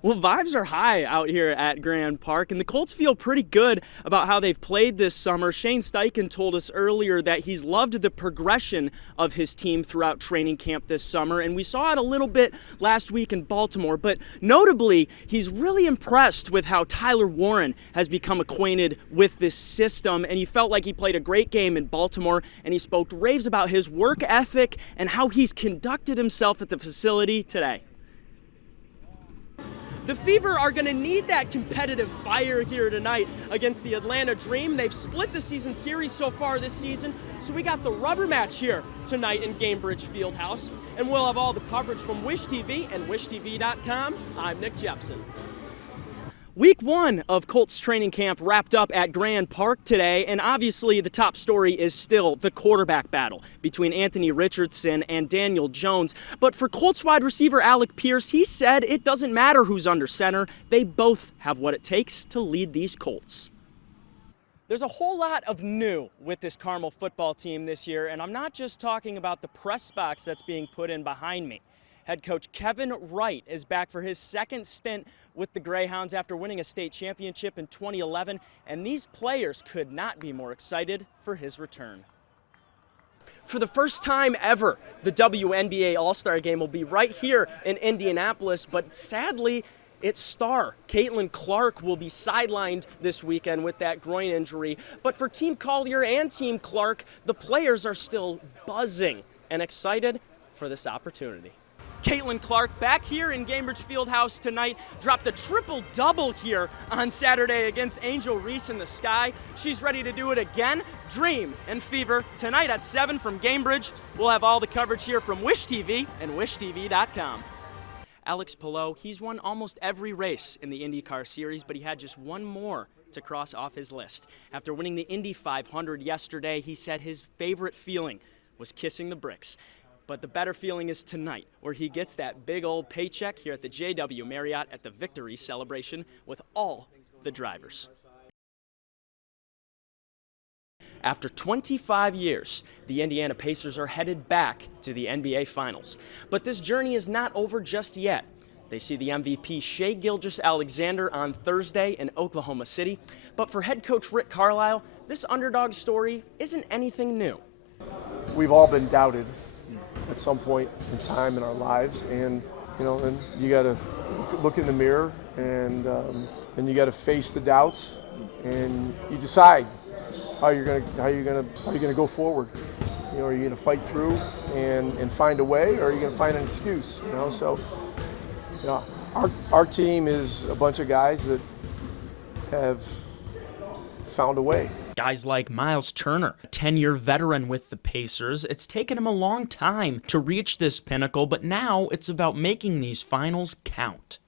Well, vibes are high out here at Grand Park, and the Colts feel pretty good about how they've played this summer. Shane Steichen told us earlier that he's loved the progression of his team throughout training camp this summer, and we saw it a little bit last week in Baltimore. But notably, he's really impressed with how Tyler Warren has become acquainted with this system, and he felt like he played a great game in Baltimore, and he spoke raves about his work ethic and how he's conducted himself at the facility today. The Fever are going to need that competitive fire here tonight against the Atlanta Dream. They've split the season series so far this season, so we got the rubber match here tonight in Gainbridge Fieldhouse. And we'll have all the coverage from Wish TV and WishTV.com. I'm Nick Jepson. Week one of Colts training camp wrapped up at Grand Park today, and obviously the top story is still the quarterback battle between Anthony Richardson and Daniel Jones. But for Colts wide receiver Alec Pierce, he said it doesn't matter who's under center. They both have what it takes to lead these Colts. There's a whole lot of new with this Carmel football team this year, and I'm not just talking about the press box that's being put in behind me. Head coach Kevin Wright is back for his second stint with the Greyhounds after winning a state championship in 2011, and these players could not be more excited for his return. For the first time ever, the WNBA All-Star Game will be right here in Indianapolis, but sadly, its star, Caitlin Clark, will be sidelined this weekend with that groin injury. But for Team Collier and Team Clark, the players are still buzzing and excited for this opportunity. Caitlin Clark back here in Gainbridge Fieldhouse tonight, dropped a triple-double here on Saturday against Angel Reese in the Sky. She's ready to do it again. Dream and Fever tonight at 7 from Gainbridge. We'll have all the coverage here from Wish TV and WishTV.com. Alex Palou, he's won almost every race in the IndyCar Series, but he had just one more to cross off his list. After winning the Indy 500 yesterday, he said his favorite feeling was kissing the bricks. But the better feeling is tonight, where he gets that big old paycheck here at the JW Marriott at the victory celebration with all the drivers. After 25 years, the Indiana Pacers are headed back to the NBA Finals. But this journey is not over just yet. They see the MVP Shai Gilgeous-Alexander on Thursday in Oklahoma City. But for head coach Rick Carlisle, this underdog story isn't anything new. We've all been doubted at some point in time in our lives, and then you got to look in the mirror and you got to face the doubts, and you decide how you're gonna go forward. Are you gonna fight through and find a way, or are you gonna find an excuse? So our team is a bunch of guys that have found a way. Guys like Miles Turner, a 10-year veteran with the Pacers. It's taken him a long time to reach this pinnacle, but now it's about making these finals count.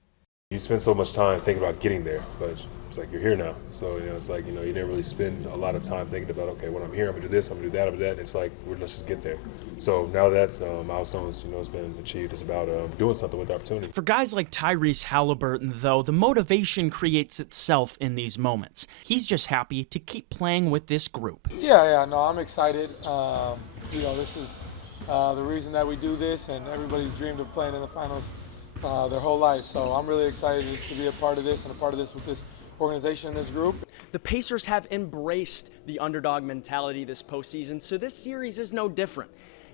You spend so much time thinking about getting there, but it's like you're here now. So, it's like, you didn't really spend a lot of time thinking about, okay, when I'm here, I'm going to do this, I'm going to do that, I'm going to do that. It's like, let's just get there. So now that milestones, has been achieved, it's about doing something with the opportunity. For guys like Tyrese Halliburton, though, the motivation creates itself in these moments. He's just happy to keep playing with this group. Yeah, no, I'm excited. This is the reason that we do this, and everybody's dreamed of playing in the finals their whole life. So I'm really excited to be a part of this and a part of this with this organization, this group. The Pacers have embraced the underdog mentality this postseason, so this series is no different.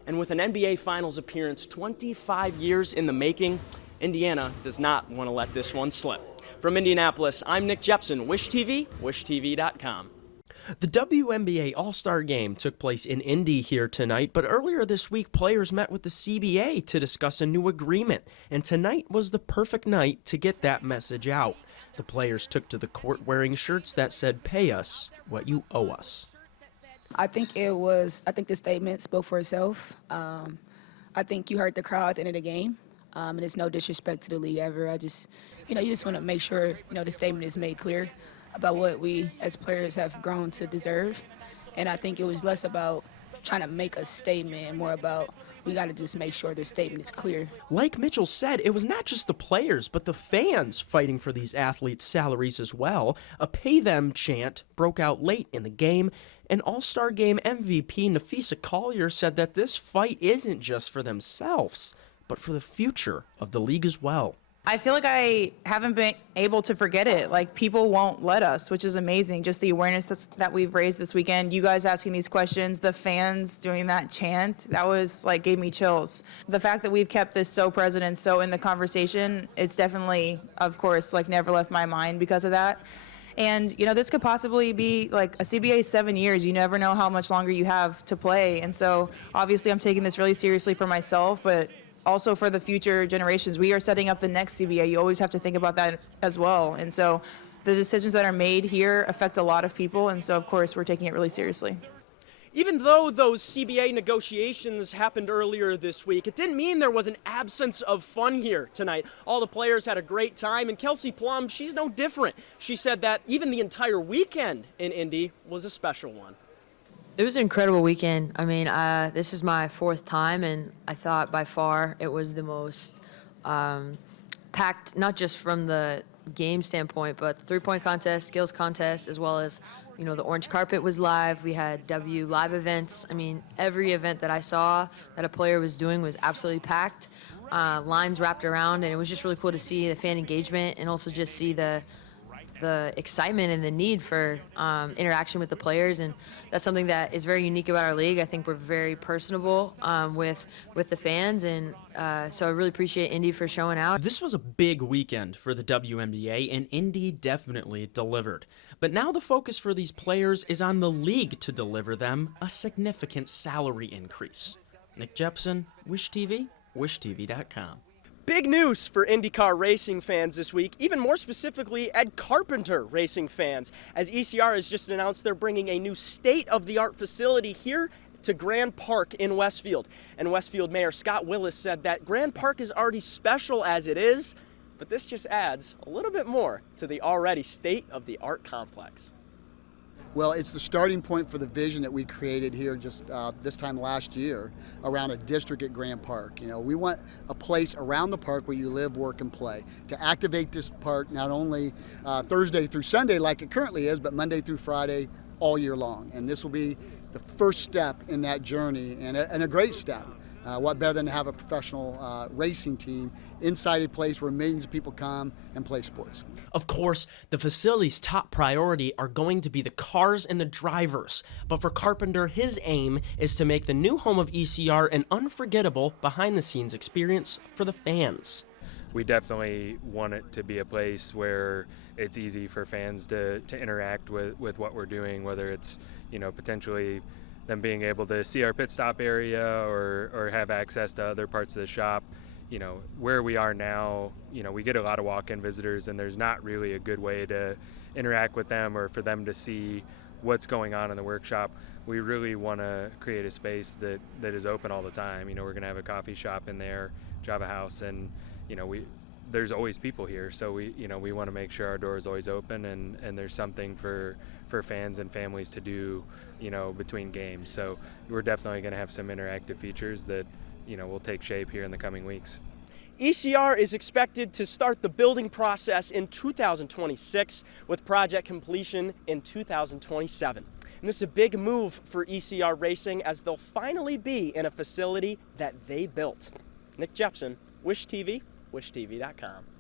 And with an NBA Finals appearance 25 years in the making, Indiana does not want to let this one slip. From Indianapolis, I'm Nick Jepson, Wish TV, WishTV.com. The WNBA All-Star Game took place in Indy here tonight, but earlier this week, players met with the CBA to discuss a new agreement, and tonight was the perfect night to get that message out. The players took to the court wearing shirts that said, "Pay us what you owe us." I think the statement spoke for itself. I think you heard the crowd at the end of the game, and it's no disrespect to the league ever. You just want to make sure, the statement is made clear about what we as players have grown to deserve. And I think it was less about trying to make a statement and more about we got to just make sure the statement is clear. Like Mitchell said, it was not just the players, but the fans fighting for these athletes' salaries as well. A pay them chant broke out late in the game, and All-Star Game MVP Nafisa Collier said that this fight isn't just for themselves, but for the future of the league as well. I feel like I haven't been able to forget it. Like, people won't let us, which is amazing. Just the awareness that we've raised this weekend. You guys asking these questions, the fans doing that chant, that was like gave me chills. The fact that we've kept this so present and so in the conversation, it's definitely, of course, like never left my mind because of that. And, you know, this could possibly be like a CBA 7 years. You never know how much longer you have to play. And so obviously I'm taking this really seriously for myself, but also for the future generations. We are setting up the next CBA. You always have to think about that as well. And so the decisions that are made here affect a lot of people. And so, of course, we're taking it really seriously. Even though those CBA negotiations happened earlier this week, it didn't mean there was an absence of fun here tonight. All the players had a great time, and Kelsey Plum, she's no different. She said that even the entire weekend in Indy was a special one. It was an incredible weekend. I mean, this is my 4th time, and I thought by far it was the most packed, not just from the game standpoint, but the three-point contest, skills contest, as well as, you know, the orange carpet was live. We had W live events. I mean, every event that I saw that a player was doing was absolutely packed. Lines wrapped around, and it was just really cool to see the fan engagement and also just see the excitement and the need for interaction with the players, and that's something that is very unique about our league. I think we're very personable with the fans, and so I really appreciate Indy for showing out. This was a big weekend for the WNBA, and Indy definitely delivered. But now the focus for these players is on the league to deliver them a significant salary increase. Nick Jepson, Wish TV, WishTV.com. Big news for IndyCar racing fans this week, even more specifically Ed Carpenter racing fans, as ECR has just announced they're bringing a new state-of-the-art facility here to Grand Park in Westfield. And Westfield Mayor Scott Willis said that Grand Park is already special as it is, but this just adds a little bit more to the already state-of-the-art complex. Well, it's the starting point for the vision that we created here just this time last year around a district at Grand Park. You know, we want a place around the park where you live, work, and play. To activate this park not only Thursday through Sunday like it currently is, but Monday through Friday all year long. And this will be the first step in that journey, and a great step. What better than to have a professional racing team inside a place where millions of people come and play sports. Of course, the facility's top priority are going to be the cars and the drivers. But for Carpenter, his aim is to make the new home of ECR an unforgettable behind-the-scenes experience for the fans. We definitely want it to be a place where it's easy for fans to interact with what we're doing, whether it's, you know, potentially them being able to see our pit stop area or have access to other parts of the shop. You know, where we are now, you know, we get a lot of walk-in visitors, and there's not really a good way to interact with them or for them to see what's going on in the workshop. We really want to create a space that is open all the time. You know, we're going to have a coffee shop in there, Java House, and, you know, there's always people here, so we want to make sure our door is always open and there's something for fans and families to do, you know, between games. So we're definitely going to have some interactive features that, you know, will take shape here in the coming weeks. ECR is expected to start the building process in 2026 with project completion in 2027. And this is a big move for ECR Racing as they'll finally be in a facility that they built. Nick Jepson, Wish TV, WishTV.com.